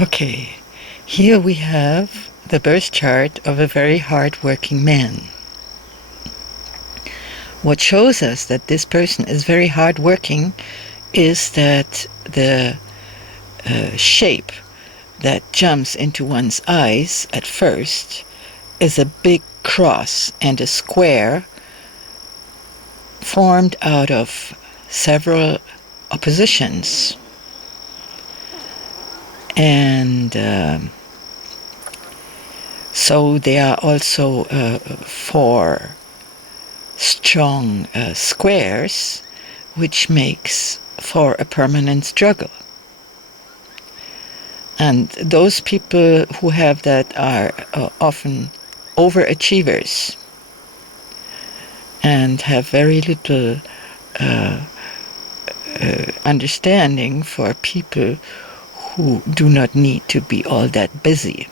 Okay, here we have the birth chart of a very hard-working man. What shows us that this person is very hard-working is that the shape that jumps into one's eyes at first is a big cross and a square formed out of several oppositions. And so there are also 4 strong squares, which makes for a permanent struggle. And those people who have that are often overachievers and have very little understanding for people who do not need to be all that busy.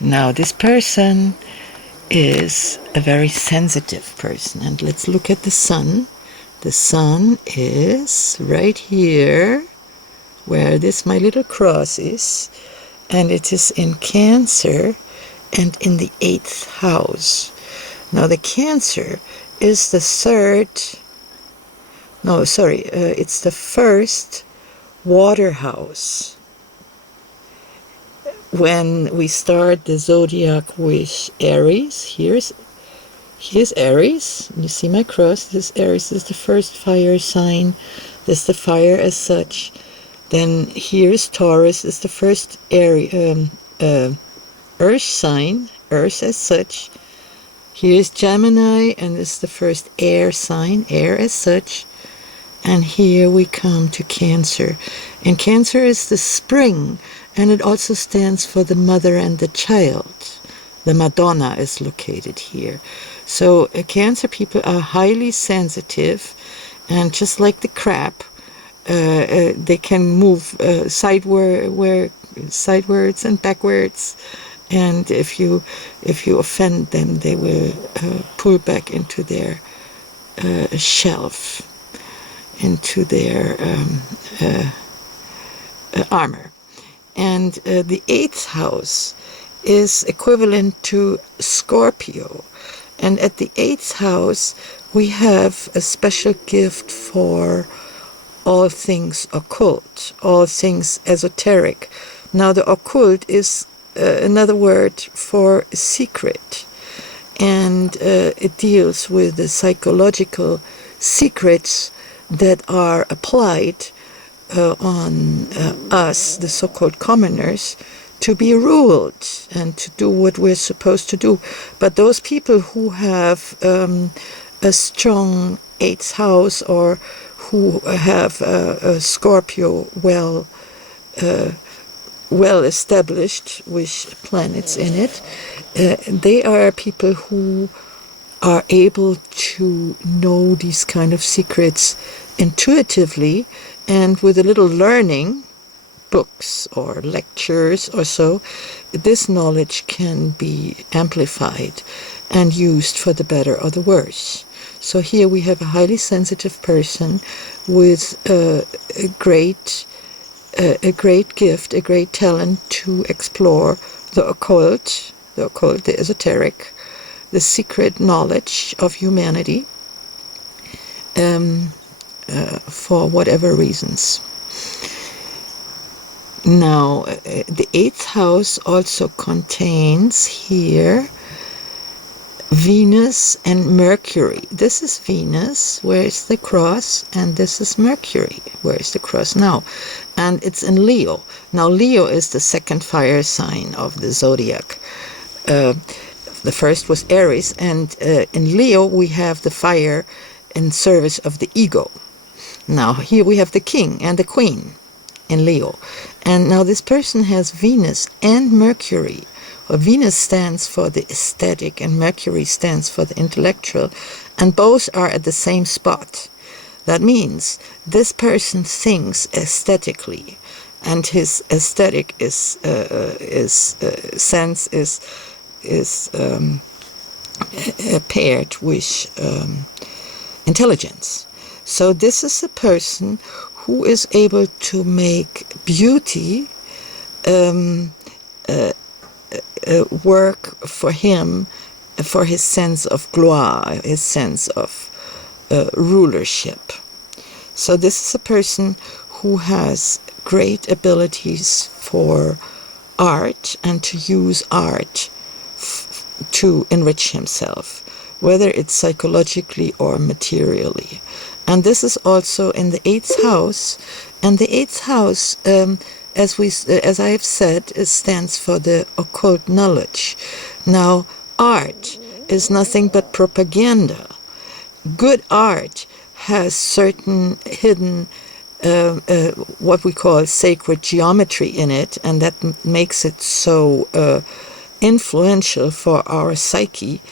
Now, this person is a very sensitive person, and let's look at the sun. The sun is right here, where this my little cross is, and it is in Cancer and in the 8th house. Now, the Cancer is the it's the first water house. When we start the zodiac with Aries, here's Aries. You see my cross. This Aries is the first fire sign. This is the fire as such. Then here's Taurus. Is the first earth sign, earth as such. Here's Gemini, and this is the first air sign, air as such. And here we come to Cancer. And Cancer is the spring, and it also stands for the mother and the child. The Madonna is located here. So Cancer people are highly sensitive, and just like the crab, they can move sidewards and backwards. And if you offend them, they will pull back into their shelf, into their armor. And the 8th house is equivalent to Scorpio. And at the 8th house, we have a special gift for all things occult, all things esoteric. Now, the occult is another word for secret, and it deals with the psychological secrets that are applied on us, the so-called commoners, to be ruled and to do what we're supposed to do. But those people who have a strong 8th house, or who have a Scorpio well established with planets in it, they are people who are able to know these kind of secrets intuitively, and with a little learning, books or lectures or so, this knowledge can be amplified and used for the better or the worse. So here we have a highly sensitive person with a great gift, a great talent to explore the occult, the esoteric, the secret knowledge of humanity, for whatever reasons. Now, the 8th house also contains here Venus and Mercury. This is Venus, where is the cross, and this is Mercury, where is the cross now. And it's in Leo. Now, Leo is the 2nd fire sign of the zodiac. The first was Aries, and in Leo we have the fire in service of the ego. Now, here we have the king and the queen in Leo. And now this person has Venus and Mercury. Well, Venus stands for the aesthetic and Mercury stands for the intellectual, and both are at the same spot. That means this person thinks aesthetically, and his aesthetic sense is paired with intelligence. So this is a person who is able to make beauty work for him, for his sense of gloire, his sense of rulership. So this is a person who has great abilities for art and to use art to enrich himself, whether it's psychologically or materially. And this is also in the 8th house. And the 8th house, as I have said, stands for the occult knowledge. Now, art is nothing but propaganda. Good art has certain hidden what we call sacred geometry in it, and that makes it so influential for our psyche,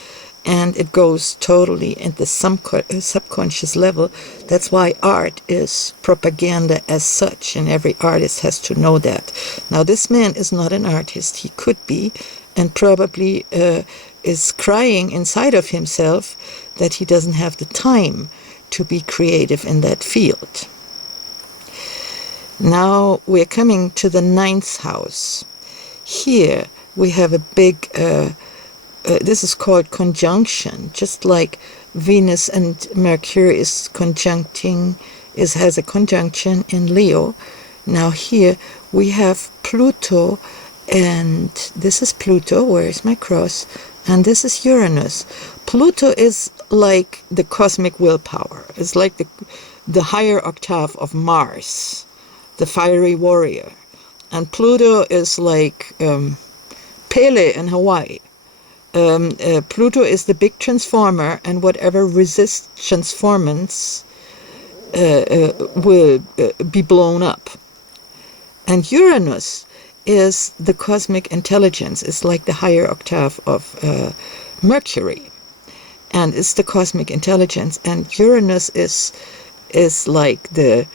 and it goes totally at the subconscious level. That's why art is propaganda as such, and every artist has to know that. Now, this man is not an artist. He could be, and probably is crying inside of himself that he doesn't have the time to be creative in that field. Now we're coming to the 9th house. Here we have a big, this is called conjunction, just like Venus and Mercury is conjuncting, has a conjunction in Leo. Now here we have Pluto, and this is Pluto, where is my cross? And this is Uranus. Pluto is like the cosmic willpower. It's like the higher octave of Mars, the fiery warrior. And Pluto is like Pele in Hawaii. Pluto is the big transformer, and whatever resists transformance will be blown up. And Uranus is the cosmic intelligence. It's like the higher octave of Mercury, and it's the cosmic intelligence. And Uranus is like the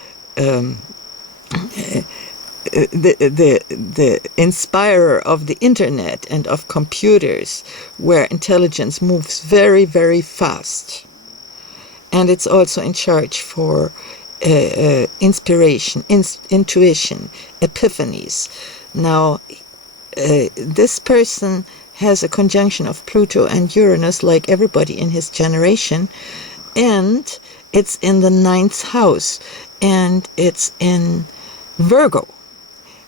inspirer of the internet and of computers, where intelligence moves very, very fast. And it's also in charge for inspiration, intuition, epiphanies. Now, this person has a conjunction of Pluto and Uranus, like everybody in his generation, and it's in the 9th house, and it's in Virgo.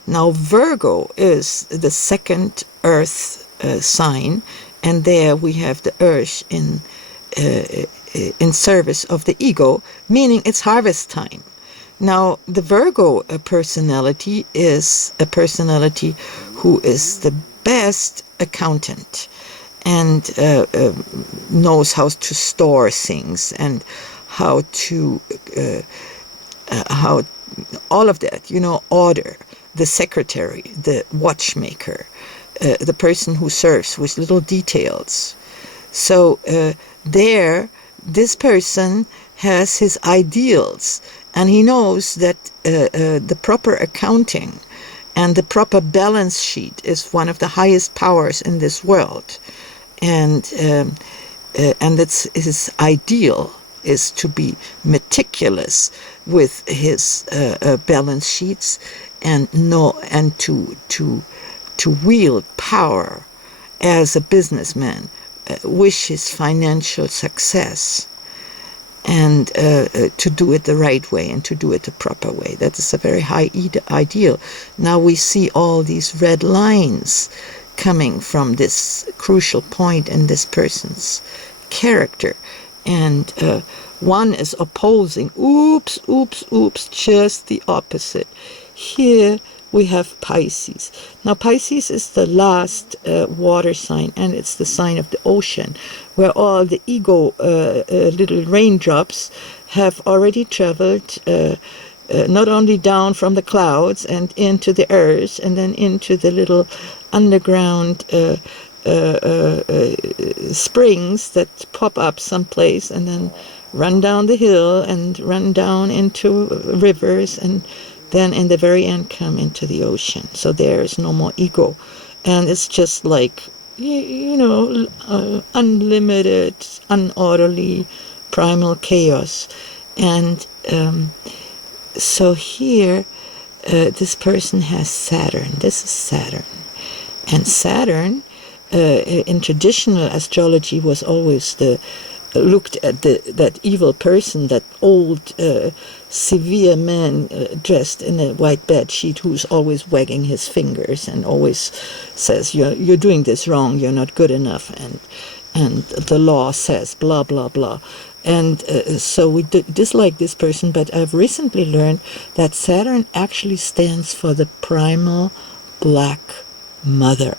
Now, Virgo is the second Earth sign, and there we have the Earth in service of the ego, meaning it's harvest time. Now, the Virgo personality is a personality who is the best accountant and knows how to store things and how to, all of that, order, the secretary, the watchmaker, the person who serves with little details. So this person has his ideals, and he knows that the proper accounting and the proper balance sheet is one of the highest powers in this world, and that's his ideal, is to be meticulous with his balance sheets and to wield power as a businessman, wish his financial success, and to do it the right way and to do it the proper way. That is a very high ideal. Now we see all these red lines coming from this crucial point in this person's character, and one is opposing. Oops, just the opposite. Here we have Pisces. Now Pisces is the last water sign, and it's the sign of the ocean, where all the ego little raindrops have already traveled not only down from the clouds and into the earth, and then into the little underground springs that pop up someplace and then run down the hill and run down into rivers, and then in the very end come into the ocean. So there's no more ego, and it's just like unlimited, unorderly, primal chaos. And so here this person has Saturn. This is Saturn. And Saturn, in traditional astrology, was always looked at that evil person, that old, severe man dressed in a white bed sheet, who's always wagging his fingers and always says, "You're doing this wrong. You're not good enough," and the law says blah blah blah. And so we dislike this person. But I've recently learned that Saturn actually stands for the primal black mother.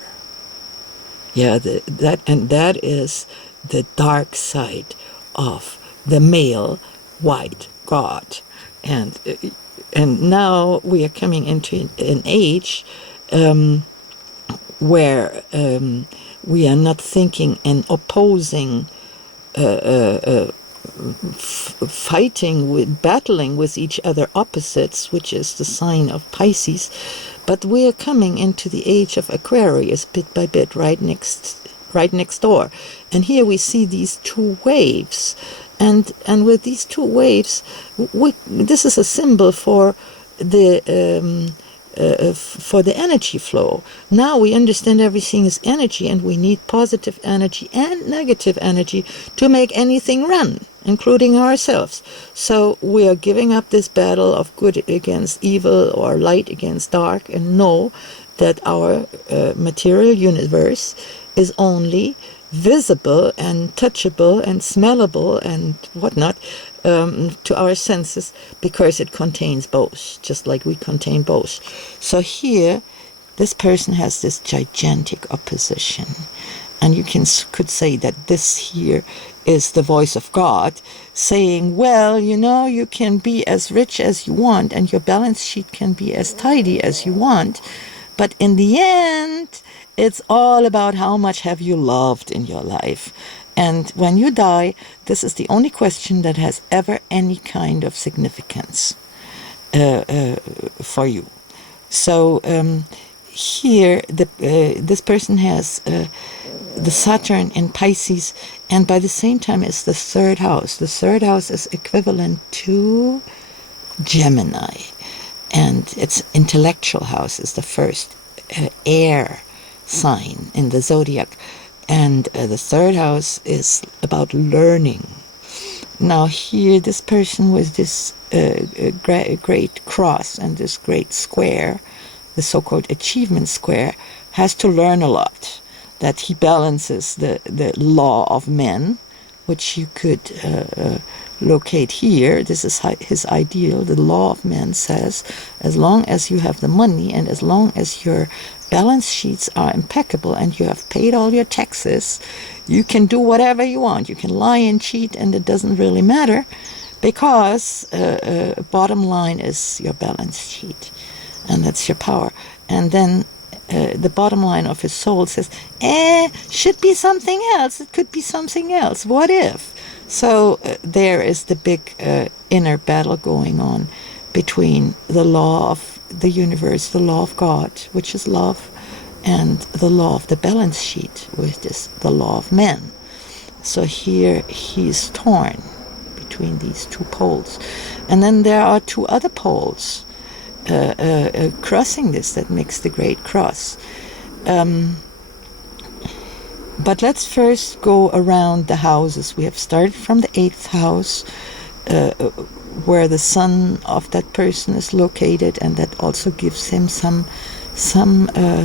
Yeah, that is the dark side of the male white god. And now we are coming into an age where we are not thinking and opposing, battling with each other opposites, which is the sign of Pisces, but we are coming into the age of Aquarius bit by bit, right next door. And here we see these two waves, and with these two waves, this is a symbol for the energy flow. Now we understand everything is energy, and we need positive energy and negative energy to make anything run, including ourselves. So we are giving up this battle of good against evil or light against dark, and know that our material universe is only visible and touchable and smellable and whatnot to our senses, because it contains both, just like we contain both. So here, this person has this gigantic opposition, and you could say that this here is the voice of God saying, well, you can be as rich as you want, and your balance sheet can be as tidy as you want, but in the end, it's all about how much have you loved in your life. And when you die, this is the only question that has ever any kind of significance for you. So here, this person has the Saturn in Pisces, and by the same time is the third house. The third house is equivalent to Gemini, and its intellectual house is the first air sign in the zodiac, and the third house is about learning. Now here, this person with this great cross and this great square, the so-called achievement square, has to learn a lot. That he balances the law of men, which you could locate here. This is his ideal. The law of men says, as long as you have the money and as long as your balance sheets are impeccable and you have paid all your taxes, you can do whatever you want. You can lie and cheat, and it doesn't really matter, because bottom line is your balance sheet, and that's your power. And then the bottom line of his soul says, should be something else. It could be something else. What if? So there is the big inner battle going on between the law of the universe, the law of God, which is love, and the law of the balance sheet, which is the law of man. So here he is torn between these two poles. And then there are two other poles crossing this, that makes the great cross. But let's first go around the houses. We have started from the 8th house, where the sun of that person is located, and that also gives him some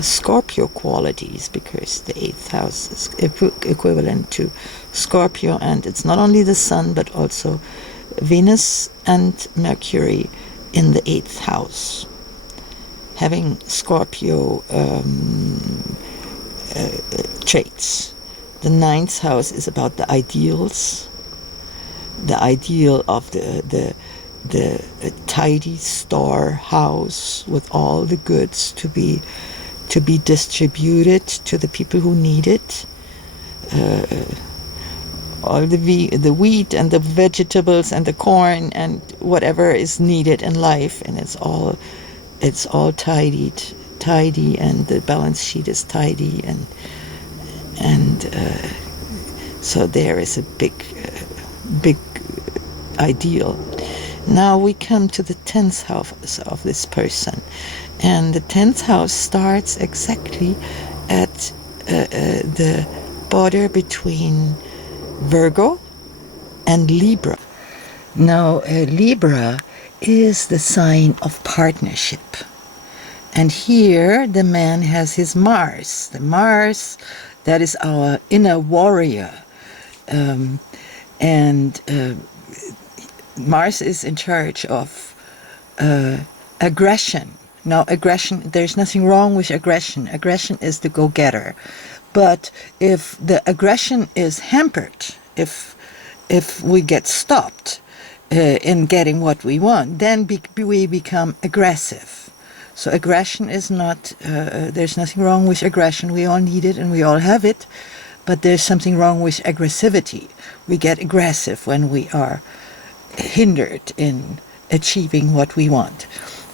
Scorpio qualities, because the 8th house is equivalent to Scorpio, and it's not only the sun but also Venus and Mercury in the 8th house, having Scorpio traits. The 9th house is about the ideals, the ideal of the tidy storehouse with all the goods to be distributed to the people who need it. All the wheat and the vegetables and the corn and whatever is needed in life, and it's all tidy, and the balance sheet is tidy, and so there is a big ideal. Now we come to the 10th house of this person. And the 10th house starts exactly at the border between Virgo and Libra. Now, Libra is the sign of partnership. And here the man has his Mars. The Mars, that is our inner warrior. And Mars is in charge of aggression. Now, aggression, there's nothing wrong with aggression. Aggression is the go-getter. But if the aggression is hampered, if we get stopped in getting what we want, then we become aggressive. So aggression is not, there's nothing wrong with aggression. We all need it and we all have it. But there's something wrong with aggressivity. We get aggressive when we are hindered in achieving what we want.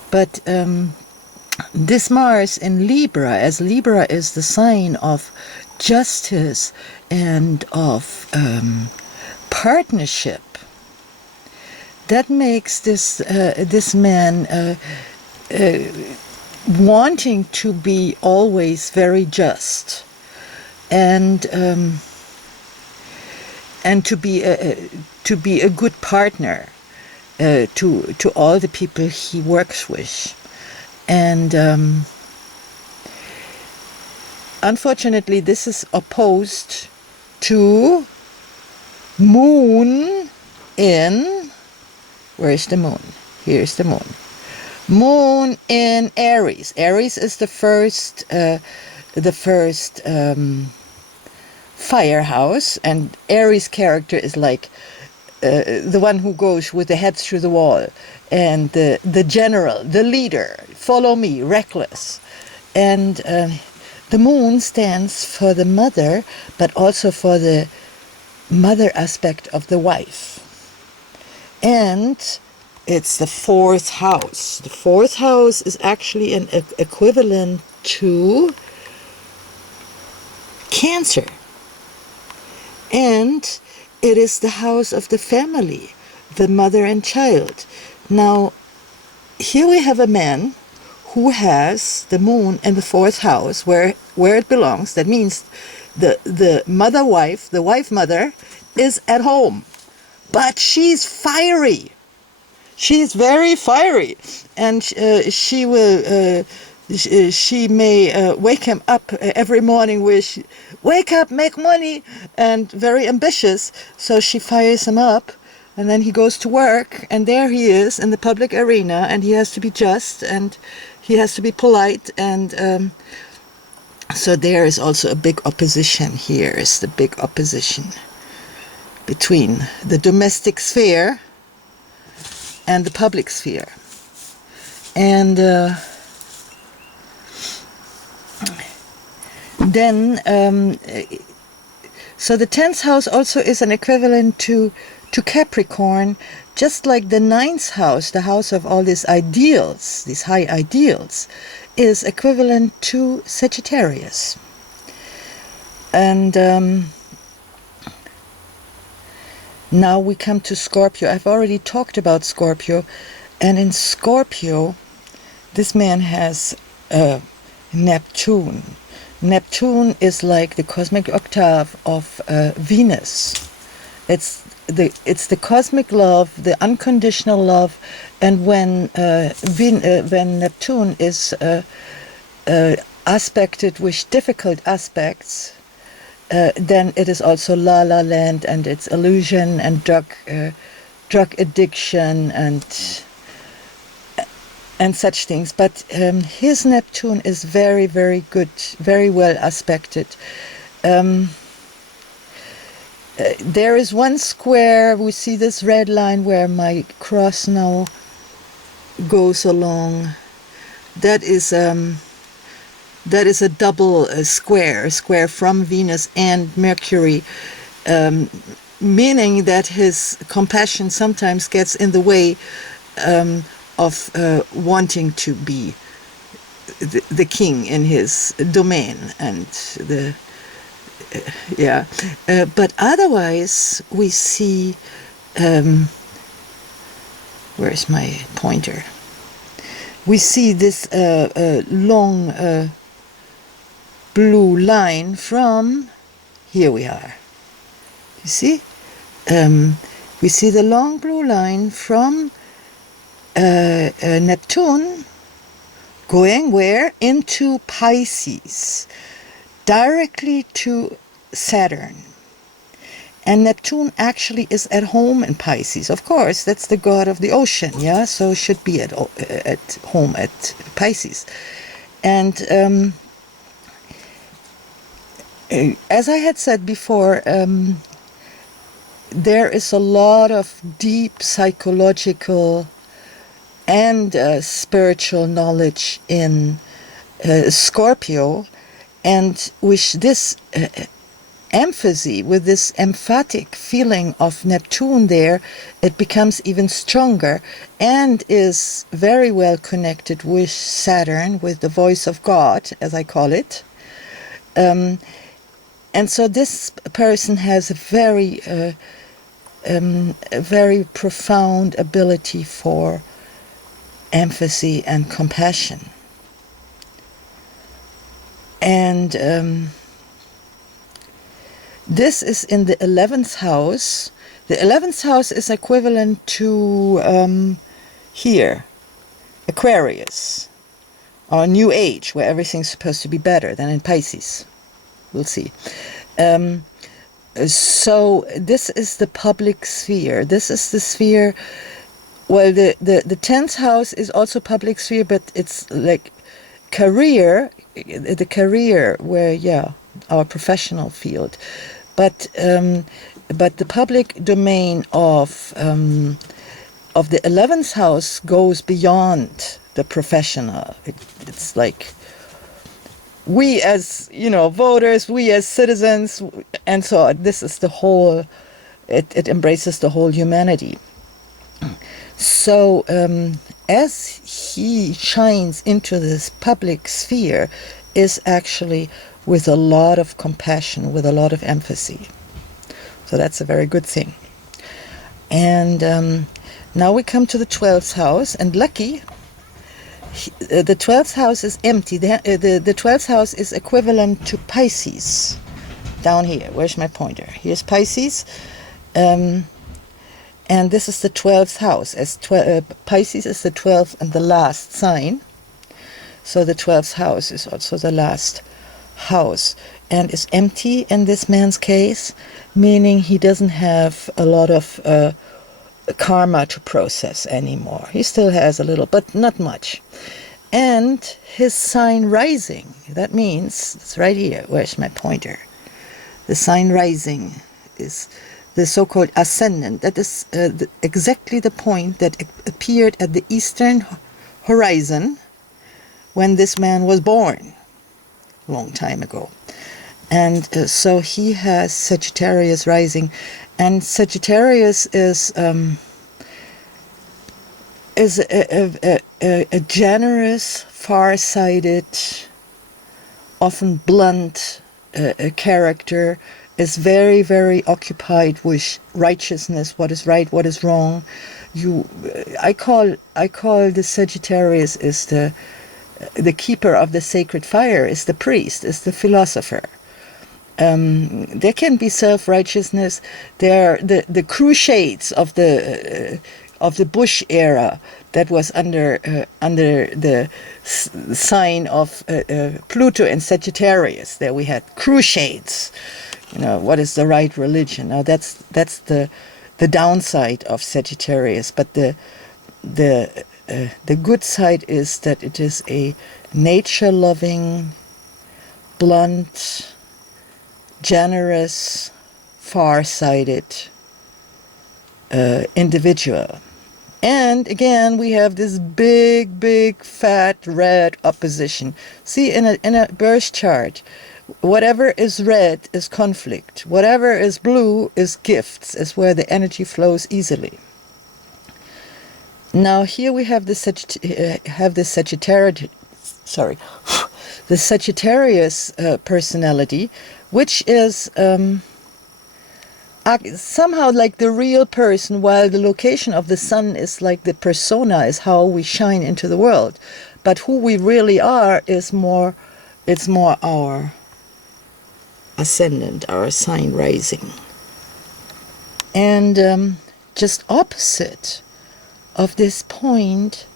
But this Mars in Libra, as Libra is the sign of justice and of partnership, that makes this this man wanting to be always very just, and to be a good partner to all the people he works with. And unfortunately, this is opposed to Moon in, where's the Moon? Here's the Moon. Moon in Aries. Aries is the first firehouse, and Aries' character is like the one who goes with the head through the wall, and the general, the leader, follow me, reckless. And the moon stands for the mother, but also for the mother aspect of the wife. And it's the 4th house. The 4th house is actually an equivalent to Cancer. And it is the house of the family, the mother and child. Now, here we have a man who has the moon in the 4th house, where it belongs. That means the mother-wife, the wife-mother, is at home. But she's fiery. She's very fiery. And she may wake him up every morning with, wake up, make money, and very ambitious. So she fires him up, and then he goes to work, and there he is in the public arena, and he has to be just, and he has to be polite, and so there is also a big opposition. Here is the big opposition between the domestic sphere and the public sphere. And then, so the 10th house also is an equivalent to Capricorn, just like the 9th house, the house of all these ideals, these high ideals, is equivalent to Sagittarius. And now we come to Scorpio. I've already talked about Scorpio, and in Scorpio, this man has Neptune. Neptune is like the cosmic octave of Venus. It's the cosmic love, the unconditional love, and when Neptune is aspected with difficult aspects, then it is also La La Land, and it's illusion and drug addiction and such things. But his Neptune is very, very good, very well aspected. There is one square, we see this red line where my cross now goes along. That is a double square from Venus and Mercury, meaning that his compassion sometimes gets in the way of wanting to be the king in his domain, and but otherwise we see Where's my pointer? We see this long blue line from, here we are. You see? We see the long blue line from Neptune going where? Into Pisces, directly to Saturn. And Neptune actually is at home in Pisces. Of course, that's the god of the ocean, yeah? So should be at home at Pisces. And as I had said before, there is a lot of deep psychological and spiritual knowledge in Scorpio, and with this emphasis, with this emphatic feeling of Neptune there, it becomes even stronger and is very well connected with Saturn, with the voice of God, as I call it. And so this person has a very profound ability for empathy and compassion. And this is in the 11th house. The 11th house is equivalent to here, Aquarius, or New Age, where everything's supposed to be better than in Pisces. We'll see. So this is the public sphere. This is the sphere. Well, the 10th house is also public sphere, but it's like career, the career where, yeah, our professional field. But the public domain of the 11th house goes beyond the professional. It's like we as, voters, we as citizens, and so this is the whole, it embraces the whole humanity. So as he shines into this public sphere is actually with a lot of compassion, with a lot of empathy. So that's a very good thing. And now we come to the 12th house, and lucky, the 12th house is empty. The 12th house is equivalent to Pisces. Down here, where's my pointer? Here's Pisces. And this is the 12th house. As Pisces is the 12th and the last sign. So the 12th house is also the last house. And is empty in this man's case, meaning he doesn't have a lot of karma to process anymore. He still has a little, but not much. And his sign rising, that means, it's right here, where's my pointer? The sign rising is the so-called ascendant. That is exactly the point that appeared at the eastern horizon when this man was born, a long time ago. And so he has Sagittarius rising, and Sagittarius is a generous, far-sighted, often blunt character, is very, very occupied with righteousness, what is right, what is wrong. I call the Sagittarius is the keeper of the sacred fire, is the priest, is the philosopher. There can be self-righteousness. There are the crusades of the Bush era that was under the sign of Pluto and Sagittarius. There we had crusades. What is the right religion? Now that's the downside of Sagittarius, but the good side is that it is a nature-loving, blunt, generous, far-sighted individual. And again, we have this big, fat, red opposition. See, in a birth chart, whatever is red is conflict. Whatever is blue is gifts, is where the energy flows easily. Now here we have the Sagittarius personality, which is somehow like the real person, while the location of the sun is like the persona, is how we shine into the world. But who we really are is more, it's more our ascendant, our sign rising. And just opposite of this point,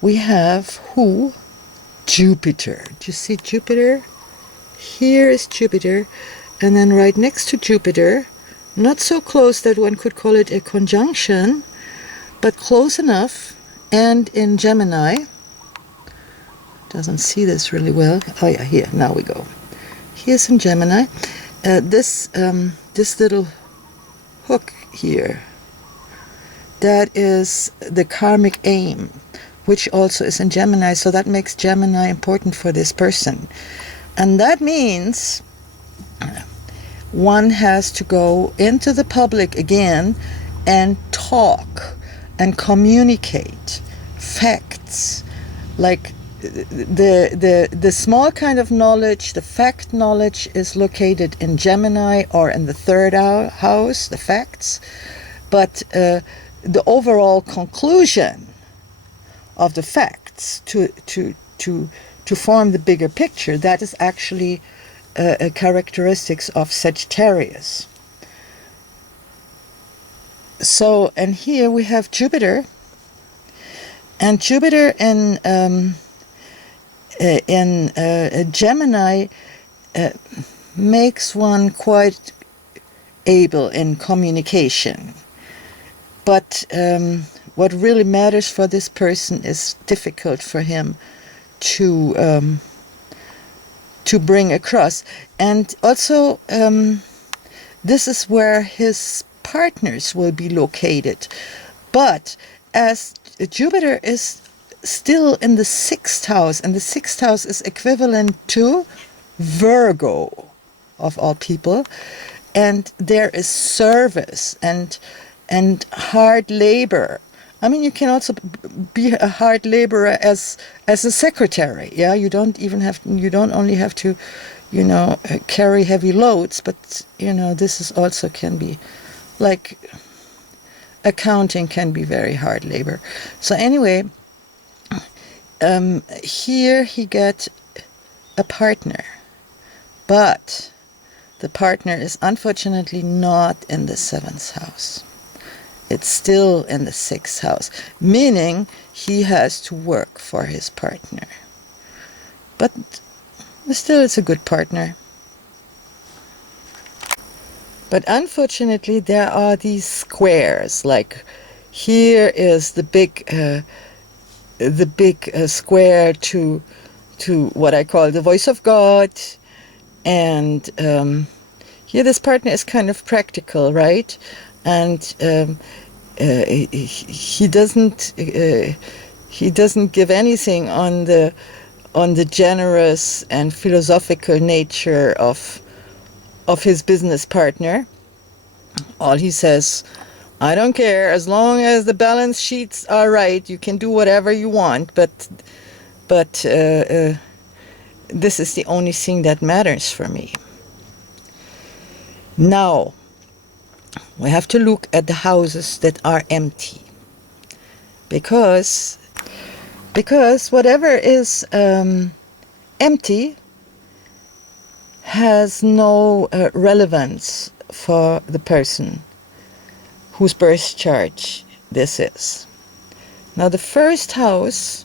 we have who? Jupiter. Do you see Jupiter? Here is Jupiter, and then right next to Jupiter, not so close that one could call it a conjunction, but close enough, and in Gemini. Doesn't see this really well. Oh yeah, here, now we go. Here's in Gemini. This little hook here, that is the karmic aim, which also is in Gemini, so that makes Gemini important for this person. And that means one has to go into the public again and talk and communicate facts, like the small kind of knowledge, the fact knowledge is located in Gemini or in the third house, the facts, but the overall conclusion of the facts to form the bigger picture, that is actually characteristics of Sagittarius. So, and here we have Jupiter, and Jupiter in Gemini makes one quite able in communication. But what really matters for this person is difficult for him to bring across. And also, this is where his partners will be located. But as Jupiter is still in the 6th house, and the 6th house is equivalent to Virgo, of all people, and there is service and hard labor. I mean, you can also be a hard laborer as a secretary. Yeah, you don't only have to, carry heavy loads, but this is also can be like accounting can be very hard labor. So anyway, here he gets a partner, but the partner is unfortunately not in the 7th house. It's still in the 6th house, meaning he has to work for his partner. But still, it's a good partner. But unfortunately, there are these squares. Like here is the big square to what I call the voice of God, and here this partner is kind of practical, right? And he doesn't give anything on the generous and philosophical nature of his business partner. All he says, I don't care, as long as the balance sheets are right, you can do whatever you want, but this is the only thing that matters for me. Now, we have to look at the houses that are empty, because whatever is empty has no relevance for the person whose birth chart this is. Now the first house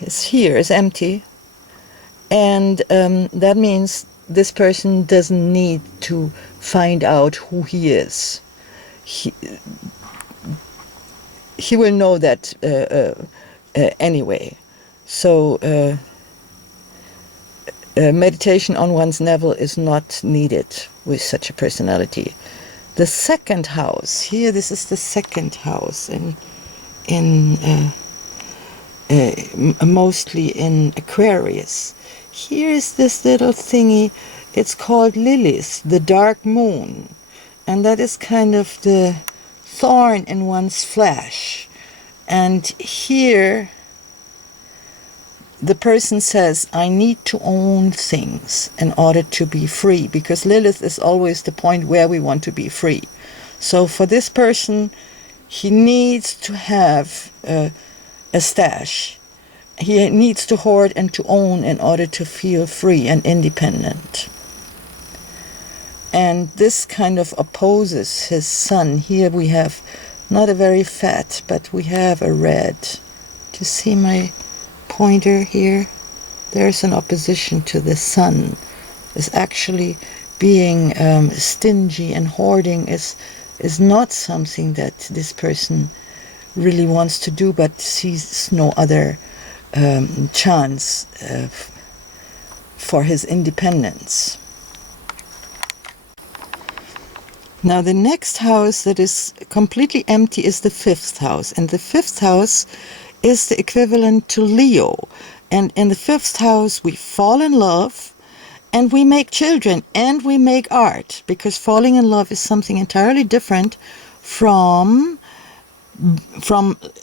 is empty, and that means this person doesn't need to find out who he is. He will know that anyway. So meditation on one's navel is not needed with such a personality. The second house, here this is the second house, mostly in Aquarius. Here is this little thingy, it's called Lilith, the dark moon, and that is kind of the thorn in one's flesh. And here the person says, I need to own things in order to be free, because Lilith is always the point where we want to be free. So for this person, he needs to have a stash. He needs to hoard and to own in order to feel free and independent. And this kind of opposes his sun. Here we have not a very fat, but we have a red. Do you see my pointer here? There's an opposition to the sun. Is actually being stingy, and hoarding is not something that this person really wants to do, but sees no other chance for his independence. Now the next house that is completely empty is the 5th house, and the 5th house is the equivalent to Leo. And in the 5th house we fall in love, and we make children, and we make art, because falling in love is something entirely different from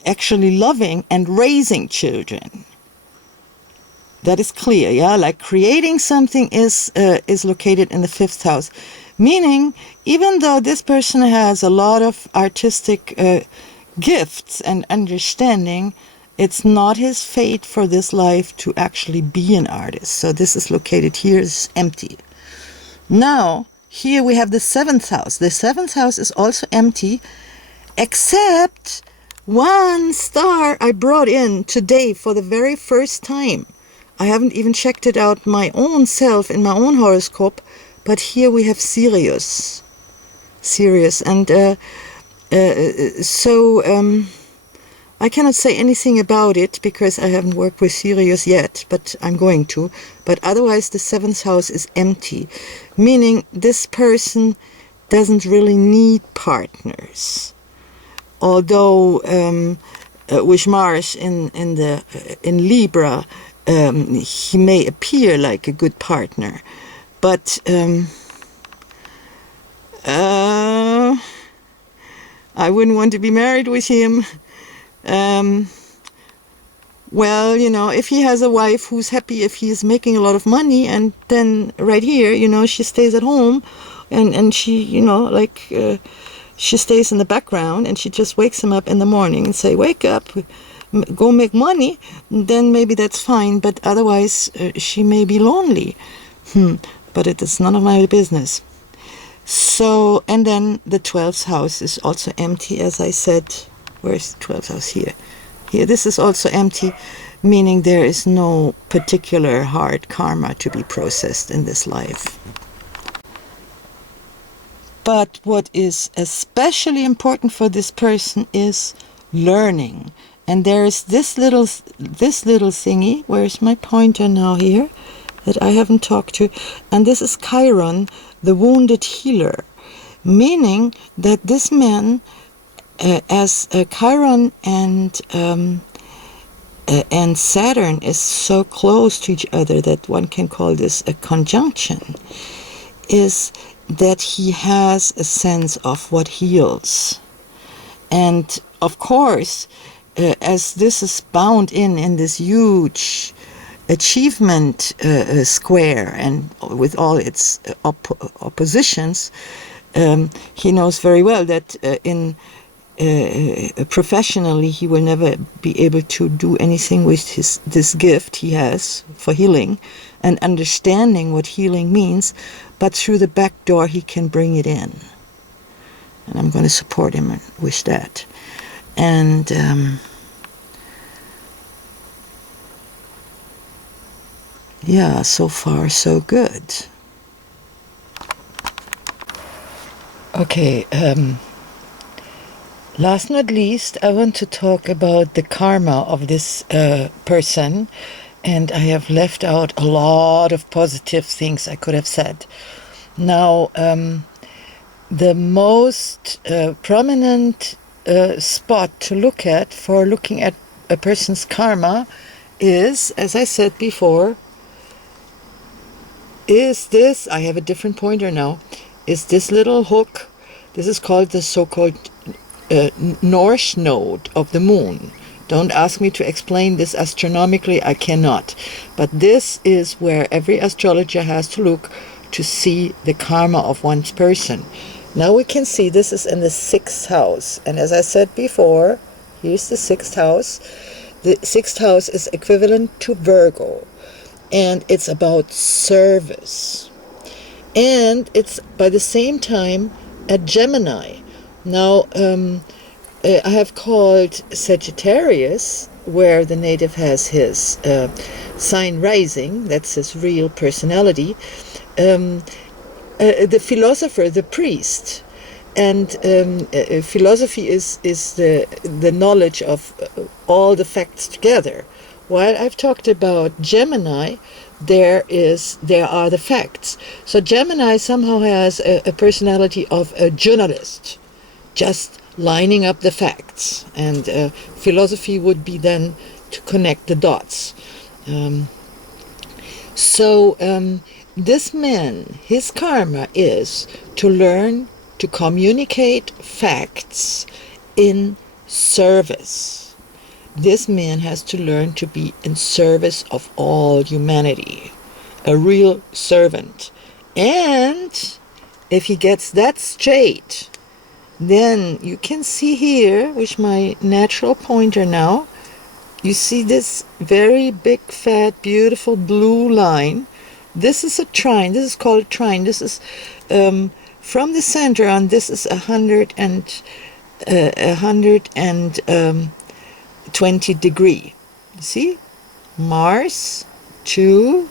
actually loving and raising children. That is clear, yeah? Like creating something is located in the 5th house. Meaning, even though this person has a lot of artistic gifts and understanding, it's not his fate for this life to actually be an artist. So this is located here, is empty. Now, here we have the 7th house. The 7th house is also empty, except one star I brought in today for the very first time. I haven't even checked it out my own self in my own horoscope, but here we have Sirius. And I cannot say anything about it because I haven't worked with Sirius yet, but I'm going to. But otherwise the 7th house is empty, meaning this person doesn't really need partners. Although with Mars in Libra, he may appear like a good partner, but I wouldn't want to be married with him. Well, you know, if he has a wife who's happy if he's making a lot of money, and then right here, you know, she stays at home, and she, you know, like she stays in the background, and she just wakes him up in the morning and say, wake up, go make money, then maybe that's fine. But otherwise she may be lonely. But it is none of my business. So, and then the 12th house is also empty, as I said. Where's the 12th house? Here. Here, this is also empty, meaning there is no particular hard karma to be processed in this life. But what is especially important for this person is learning. And there is this little thingy. Where's my pointer now here? That I haven't talked to. And this is Chiron, the wounded healer. Meaning that this man, as Chiron and Saturn is so close to each other that one can call this a conjunction, is that he has a sense of what heals. And of course, as this is bound in this huge achievement square, and with all its oppositions, he knows very well that professionally he will never be able to do anything with this gift he has for healing and understanding what healing means, but through the back door he can bring it in. And I'm going to support him with that. And yeah, so far so good. Okay, last not least, I want to talk about the karma of this person, and I have left out a lot of positive things I could have said. Now, the most prominent spot to look at for looking at a person's karma is, as I said before, is this, I have a different pointer now, is this little hook. This is called the so-called North Node of the moon. Don't ask me to explain this astronomically, I cannot. But this is where every astrologer has to look to see the karma of one's person. Now we can see this is in the 6th house. And as I said before, here's the 6th house. The 6th house is equivalent to Virgo. And it's about service. And it's by the same time a Gemini. Now, I have called Sagittarius, where the native has his sign rising, that's his real personality, the philosopher, the priest. And philosophy is the knowledge of all the facts together. While I've talked about Gemini, there are the facts. So Gemini somehow has a personality of a journalist, just lining up the facts, and philosophy would be then to connect the dots. This man, his karma is to learn to communicate facts in service. This man has to learn to be in service of all humanity, a real servant. And if he gets that straight, then you can see here, with my natural pointer now, you see this very big, fat, beautiful blue line. This is a trine. This is called a trine. This is from the center on. This is 120 degree. You see, Mars to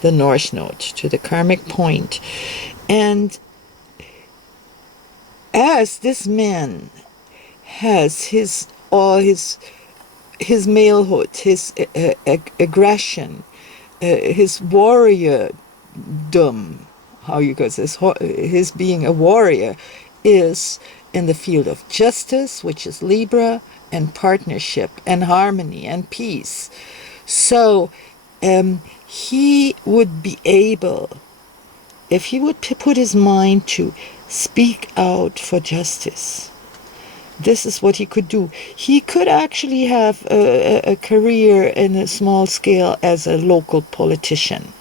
the North Node, to the karmic point, and as this man has all his malehood, his aggression, his warriordom, how you could say, his being a warrior, is in the field of justice, which is Libra, and partnership, and harmony, and peace. So he would be able, if he would put his mind to speak out for justice, this is what he could do. He could actually have a career in a small scale as a local politician,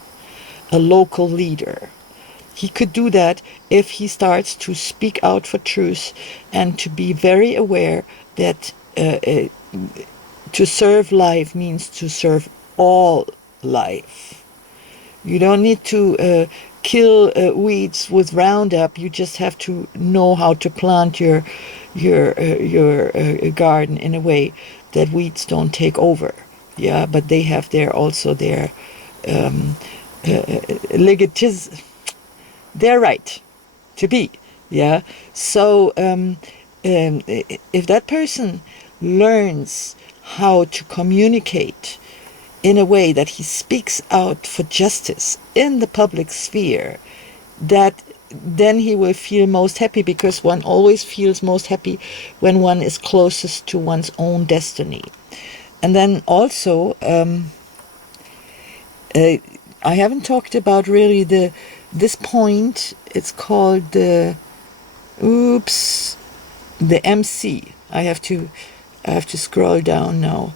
a local leader. He could do that if he starts to speak out for truth and to be very aware that to serve life means to serve all life. You don't need to kill weeds with Roundup. You just have to know how to plant your garden in a way that weeds don't take over. Yeah, but they have their their right to be. Yeah. So if that person learns how to communicate in a way that he speaks out for justice in the public sphere, that then he will feel most happy, because one always feels most happy when one is closest to one's own destiny. And then also, I haven't talked about really this point. It's called the MC. I have to scroll down now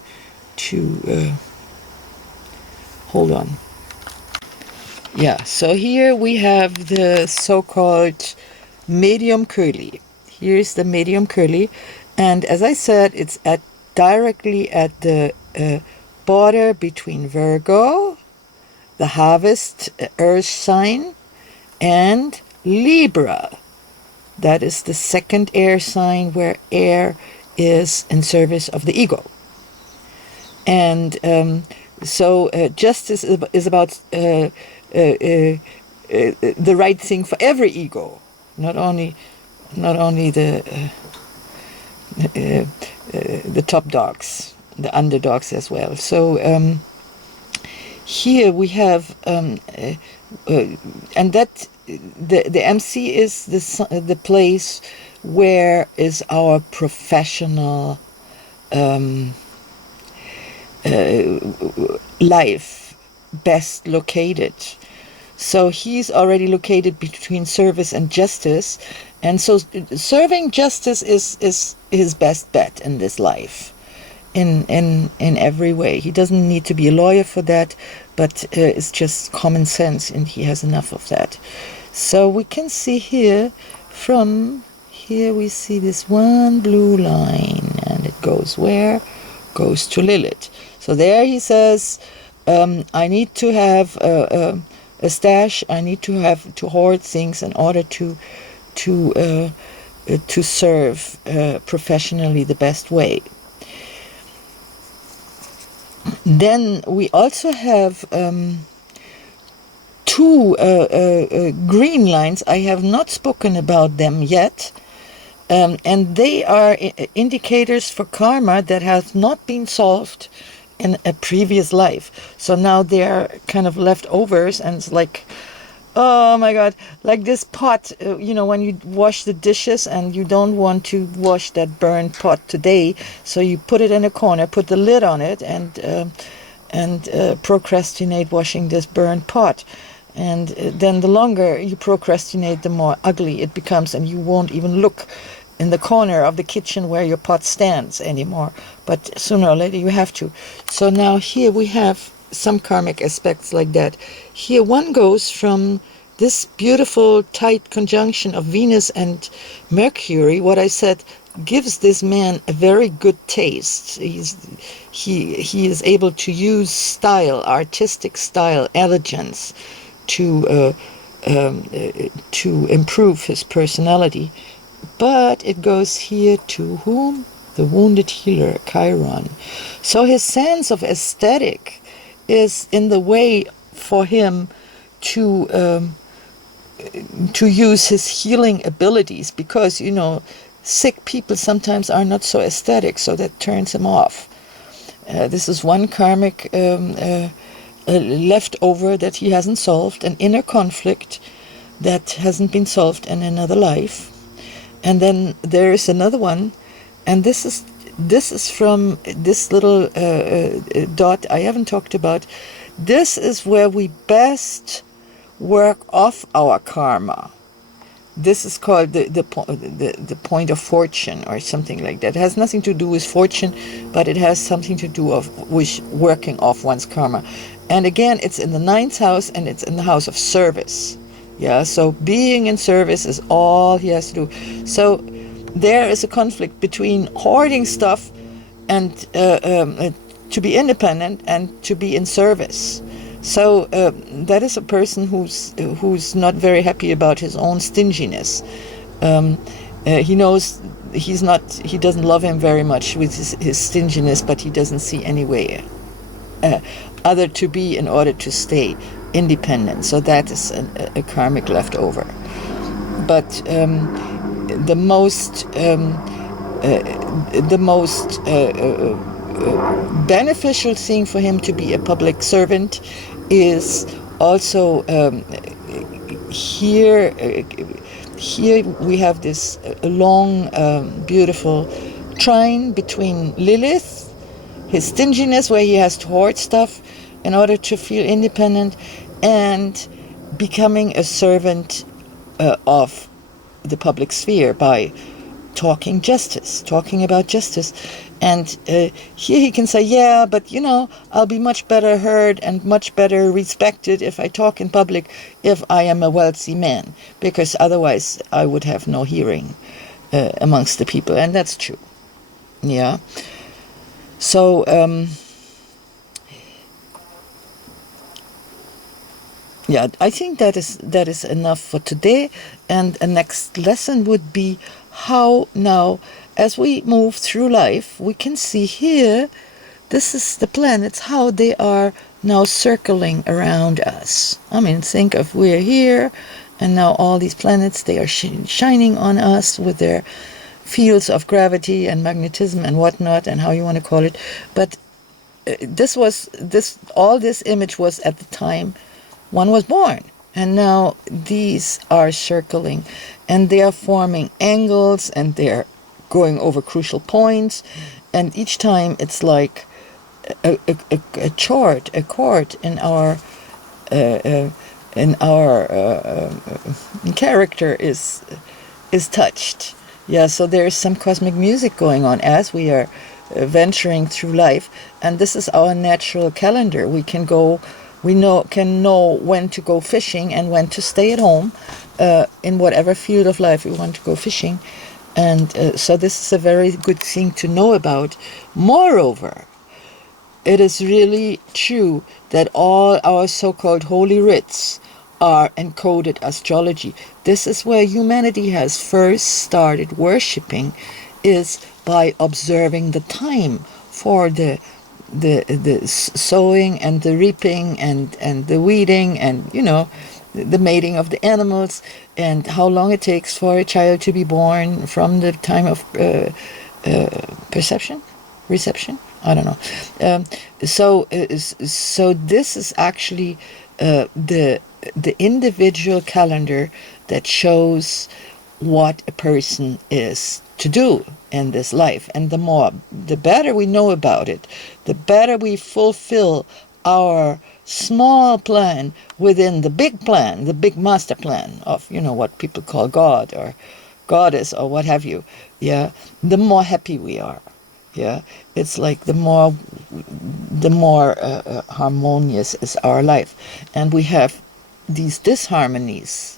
to hold on. Yeah, so here we have the so-called medium curly. Here's the medium curly, and as I said, it's directly at the border between Virgo, the harvest earth sign, and Libra. That is the second air sign, where air is in service of the ego. And so justice is about the right thing for every ego, not only the top dogs, the underdogs as well. So here we have, and that the MC is the place where is our professional life best located. So he's already located between service and justice, and so serving justice is his best bet in this life. in every way. He doesn't need to be a lawyer for that, but it's just common sense, and he has enough of that. So we can see here, from here we see this one blue line, and it goes where? Goes to Lilith. So there he says, I need to have a stash. I need to have to hoard things in order to serve professionally the best way. Then we also have two green lines. I have not spoken about them yet, and they are indicators for karma that has not been solved in a previous life. So now they are kind of leftovers, and it's like, oh my God, like this pot, when you wash the dishes and you don't want to wash that burned pot today, so you put it in a corner, put the lid on it, and procrastinate washing this burned pot. And then the longer you procrastinate, the more ugly it becomes, and you won't even look in the corner of the kitchen where your pot stands anymore. But sooner or later you have to. So now here we have some karmic aspects like that. Here one goes from this beautiful tight conjunction of Venus and Mercury, what I said, gives this man a very good taste. He is able to use style, artistic style, elegance to improve his personality. But it goes here to whom? The wounded healer, Chiron. So his sense of aesthetic is in the way for him to use his healing abilities, because sick people sometimes are not so aesthetic, so that turns him off. This is one karmic leftover that he hasn't solved, an inner conflict that hasn't been solved in another life. And then there is another one, and this is from this little dot I haven't talked about. This is where we best work off our karma. This is called the point of fortune, or something like that. It has nothing to do with fortune, but it has something to do with working off one's karma. And again, it's in the 9th house, and it's in the house of service. Yeah, so being in service is all he has to do. So there is a conflict between hoarding stuff and to be independent and to be in service. So that is a person who's not very happy about his own stinginess. He knows he doesn't love him very much with his stinginess, but he doesn't see any way other to be in order to stay independent. So that is a karmic leftover. But the most beneficial thing for him to be a public servant is also here we have this long beautiful trine between Lilith, his stinginess where he has to hoard stuff in order to feel independent, and becoming a servant of the public sphere by talking about justice. And here he can say, yeah, but I'll be much better heard and much better respected if I talk in public if I am a wealthy man, because otherwise I would have no hearing amongst the people. And that's true. Yeah. So yeah, I think that is enough for today. And a next lesson would be how now, as we move through life, we can see here, this is the planets, how they are now circling around us. I mean, think of we're here, and now all these planets, they are shining on us with their fields of gravity and magnetism and whatnot, and how you want to call it. But all this image was at the time one was born. And now these are circling, and they are forming angles, and they're going over crucial points, and each time it's like a chord in our character is touched, Yeah, so there is some cosmic music going on as we are venturing through life, and this is our natural calendar. We can know when to go fishing and when to stay at home, in whatever field of life we want to go fishing, and so this is a very good thing to know about. Moreover, it is really true that all our so-called holy writs are encoded astrology. This is where humanity has first started worshipping, is by observing the time for the sowing and the reaping and the weeding, and the mating of the animals, and how long it takes for a child to be born from the time of perception, reception. I don't know. So this is actually the individual calendar that shows what a person is to do in this life, and the better we know about it, the better we fulfill our small plan within the big plan, the big master plan of what people call God or goddess or what have you. Yeah, the more happy we are. Yeah, it's like the more harmonious is our life, and we have these disharmonies,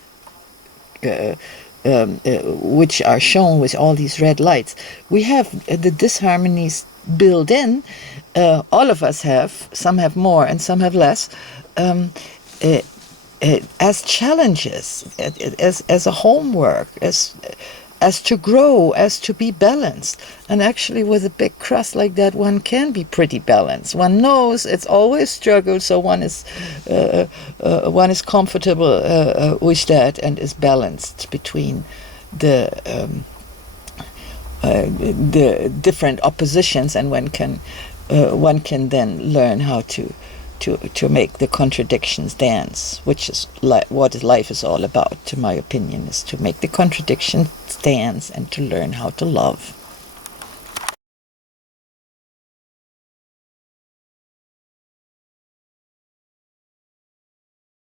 which are shown with all these red lights. We have the disharmonies built in. All of us have. Some have more and some have less. Uh, as challenges, as a homework, as to grow, as to be balanced. And actually, with a big crust like that, one can be pretty balanced. One knows it's always struggle, so one is comfortable with that and is balanced between the different oppositions, and one can then learn how to make the contradictions dance, which is what life is all about, to my opinion, is to make the contradictions dance and to learn how to love.